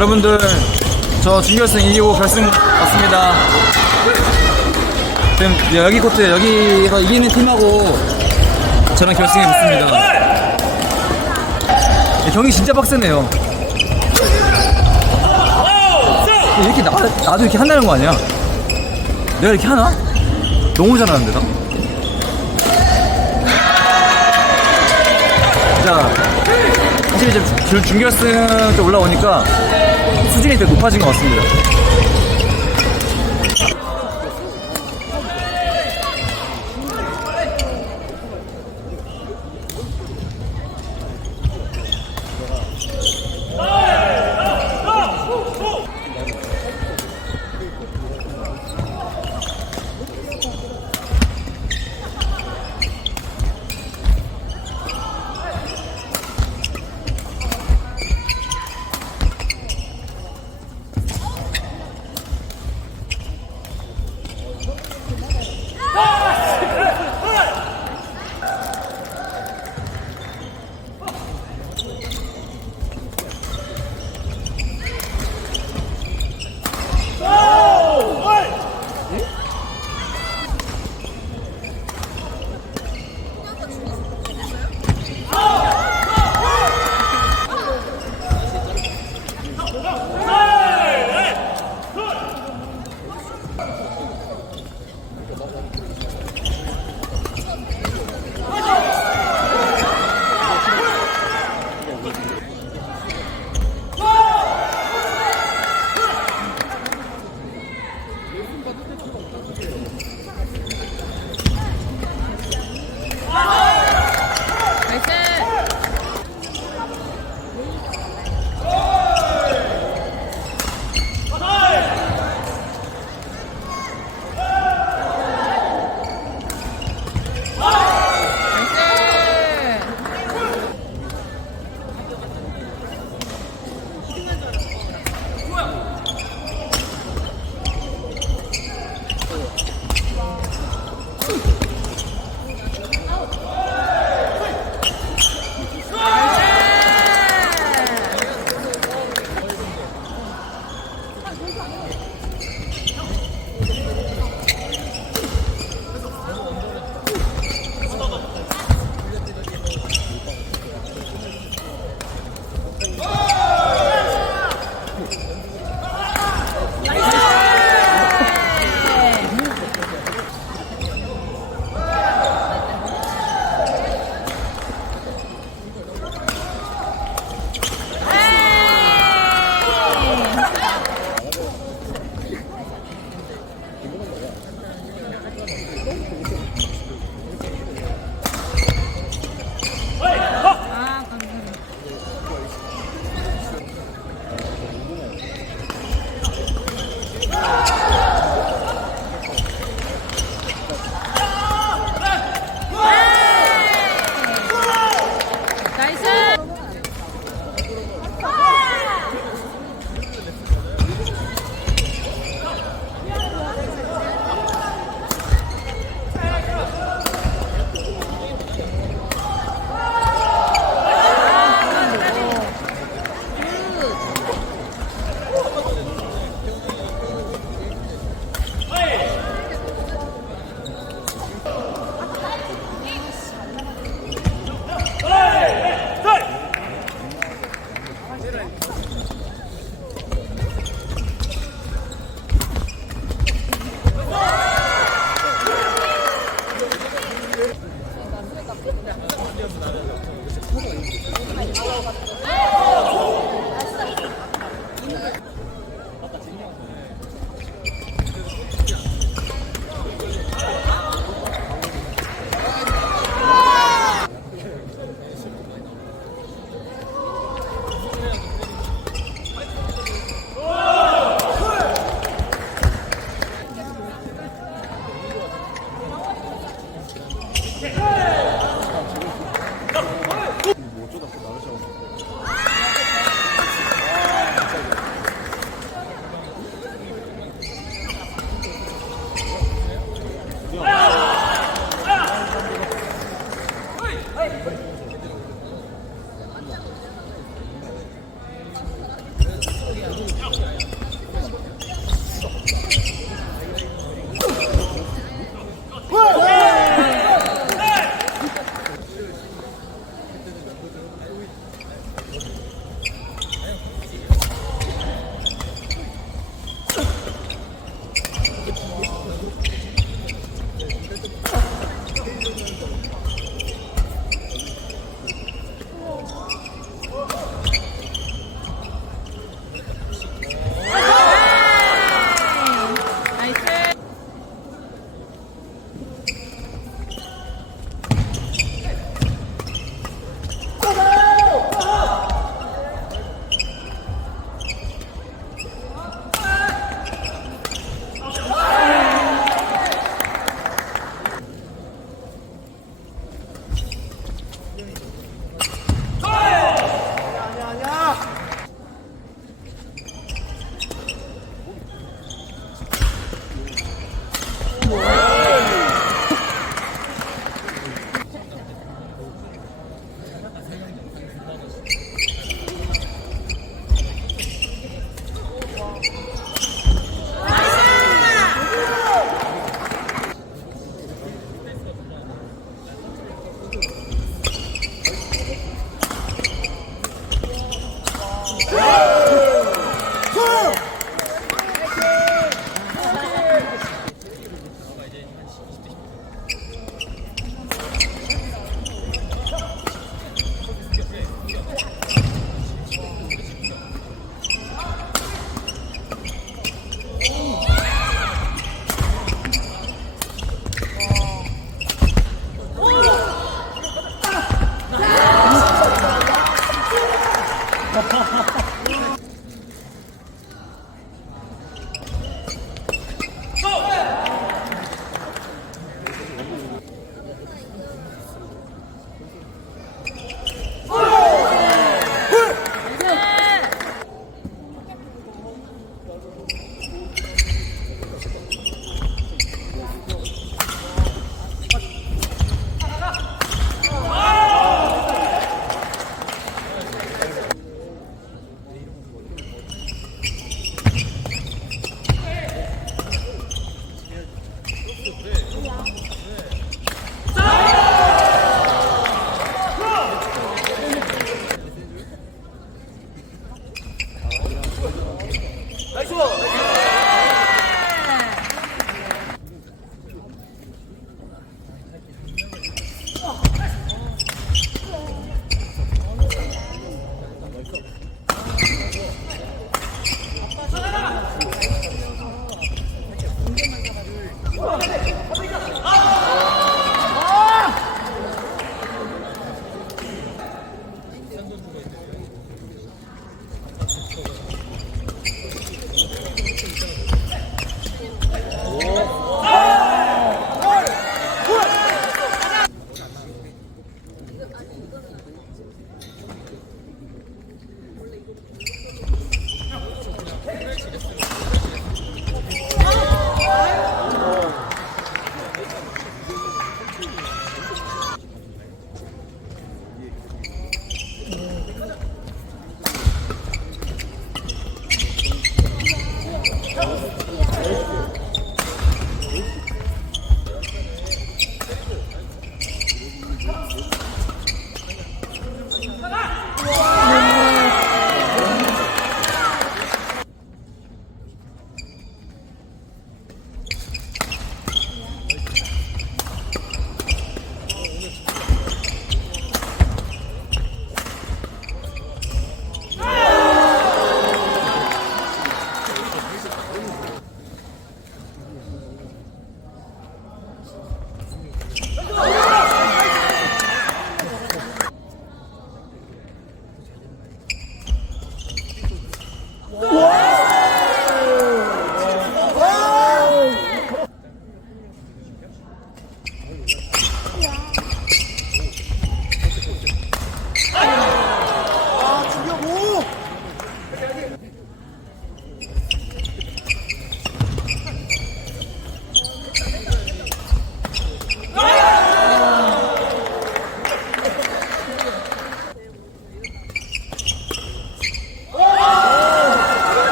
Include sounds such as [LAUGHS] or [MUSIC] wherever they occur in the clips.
여러분들 저 준결승 이기고 결승 왔습니다. 지금 여기 코트 여기가 이기는 팀하고 저랑 결승에 붙습니다. 경기 진짜 빡세네요. 이렇게 나, 나도 이렇게 한다는 거 아니야? 내가 이렇게 하나? 너무 잘하는데 나? 자, 사실 이제 준- 준결승 때 올라오니까 수준이 되게 높아진 것 같습니다.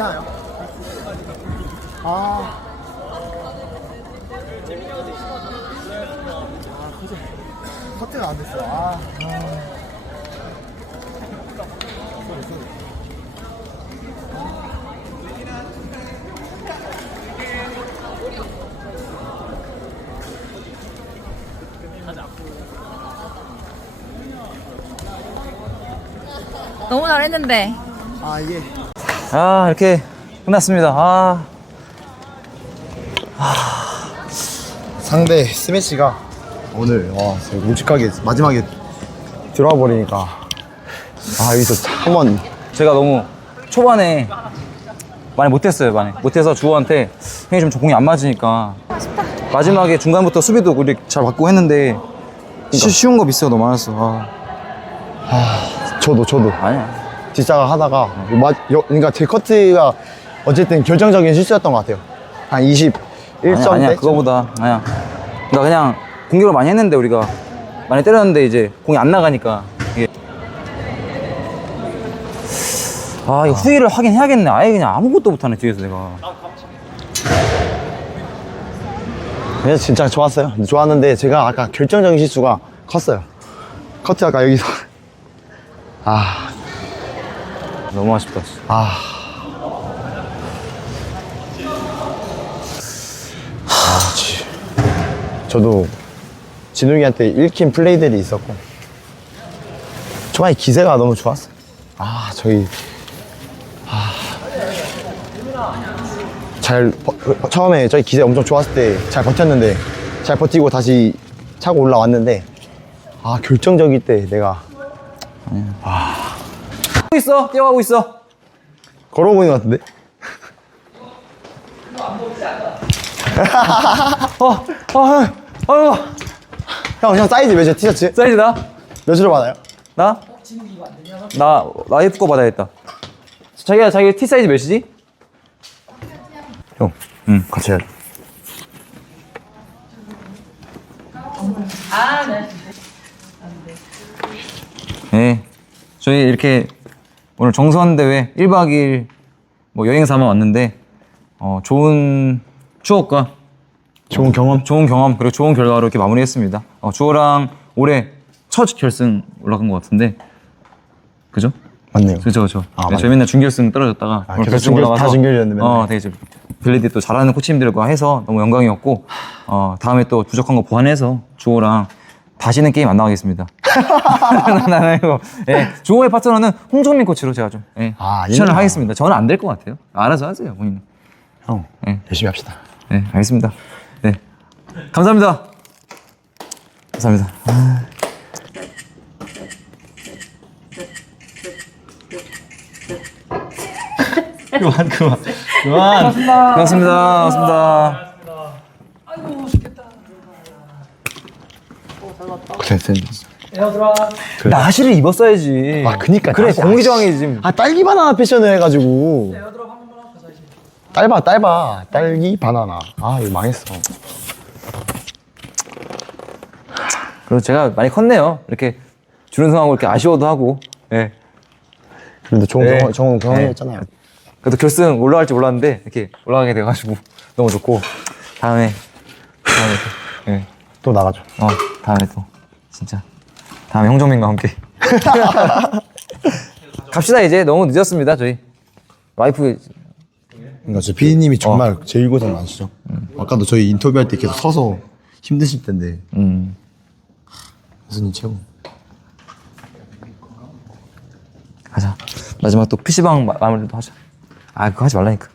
괜찮아요? 아. 커트가 안 됐어. 아. 너무 잘했는데. 아, 이게. 아 이렇게 끝났습니다. 아 상대 스매시가 오늘 와 진짜 묵직하게 마지막에 들어와 버리니까 아 여기서 한번 제가 너무 초반에 많이 못했어요. 많이 못해서 주호한테 형이 좀 공이 안 맞으니까 마지막에 중간부터 수비도 우리 잘 받고 했는데 쉬, 쉬운 거 미스가 너무 많았어. 아, 저도 저도 아니야. 뒷사가 하다가 마, 여, 그러니까 제 커트가 어쨌든 결정적인 실수였던 것 같아요. 한 21점 아니야, 아니야 대? 그거보다 아니야. 그러니까 그냥 공격을 많이 했는데 우리가 많이 때렸는데 이제 공이 안 나가니까 이게. 아 이거 후위를 하긴 해야겠네. 아예 그냥 아무것도 못하네 뒤에서 내가. 그래서 진짜 좋았어요. 좋았는데 제가 아까 결정적인 실수가 컸어요. 커트 아까 여기서. [LAUGHS] 아, 너무 아쉽다. 아. 아, 지. 저도 진욱이한테 읽힌 플레이들이 있었고 초반에 기세가 너무 좋았어요. 아, 저희 아. 잘 버- 처음에 저희 기세 엄청 좋았을 때 잘 버텼는데 잘 버티고 다시 차고 올라왔는데 아 결정적일 때 내가 하고 있어 뛰어가고 있어 걸어보는 것 같은데 어, 어, 어, 형, 형 사이즈 몇이야 티셔츠? 사이즈다 몇으로 받아요? 나? 나 라이프 거 받아야겠다 자기가 자기 티 사이즈 몇이지? 형, 응 같이 해야 돼. 네. 저희 이렇게 오늘 정선 대회 1박 2일 뭐 여행 삼아 왔는데 어, 좋은 추억과 좋은 경험? 좋은 경험 그리고 좋은 결과로 이렇게 마무리했습니다. 어, 주호랑 올해 첫 결승 올라간 것 같은데 그죠? 맞네요. 그죠 그죠. 아, 네, 맞네. 저희 맨날 준결승 떨어졌다가 아, 오늘 계속 결승 올라가서 다 준결이었네, 맨날. 어, 되게 좀 빌리디 또 잘하는 코치님들과 해서 너무 영광이었고 어, 다음에 또 부족한 거 보완해서 주호랑 다시는 게임 안 나가겠습니다. [LAUGHS] 나는 이거 예, 주호의 파트너는 홍정민 코치로 제가 좀 예, 아, 추천을? 하겠습니다. 저는 안 될 것 같아요. 알아서 하세요 본인. 형, 네. 열심히 합시다. 네, 알겠습니다. 네, 감사합니다. 감사합니다. [LAUGHS] 그만, 그만. 그만. 고맙습니다. 고맙습니다. 고생했습니다. 나시를 입었어야지. 아, 그니까. 그래, 나시, 공기저항이 지금. 아, 딸기 바나나 패션을 해가지고. 딸바, 딸바. 딸기 바나나. 아, 이거 망했어. 그리고 제가 많이 컸네요. 이렇게 준우승하고 이렇게 아쉬워도 하고. 예. 그래도 좋은 네. 경험, 좋은 네. 경험이었잖아요. 그래도 결승 올라갈지 몰랐는데 이렇게 올라가게 돼가지고 [LAUGHS] 너무 좋고 다음에 다음에 또, 예. 또 나가죠. 어 다음에 또 진짜. 다음에 홍정민과 함께. [LAUGHS] 갑시다 이제. 너무 늦었습니다 저희. 와이프. 그러니까 저 피디님이 정말 제일 고생 많으시죠. 아까도 저희 인터뷰할 때 계속 서서 힘드실 텐데. 음. 교수님 최고. 가자. 마지막 또 PC방 마- 마무리도 하자. 아 그거 하지 말라니까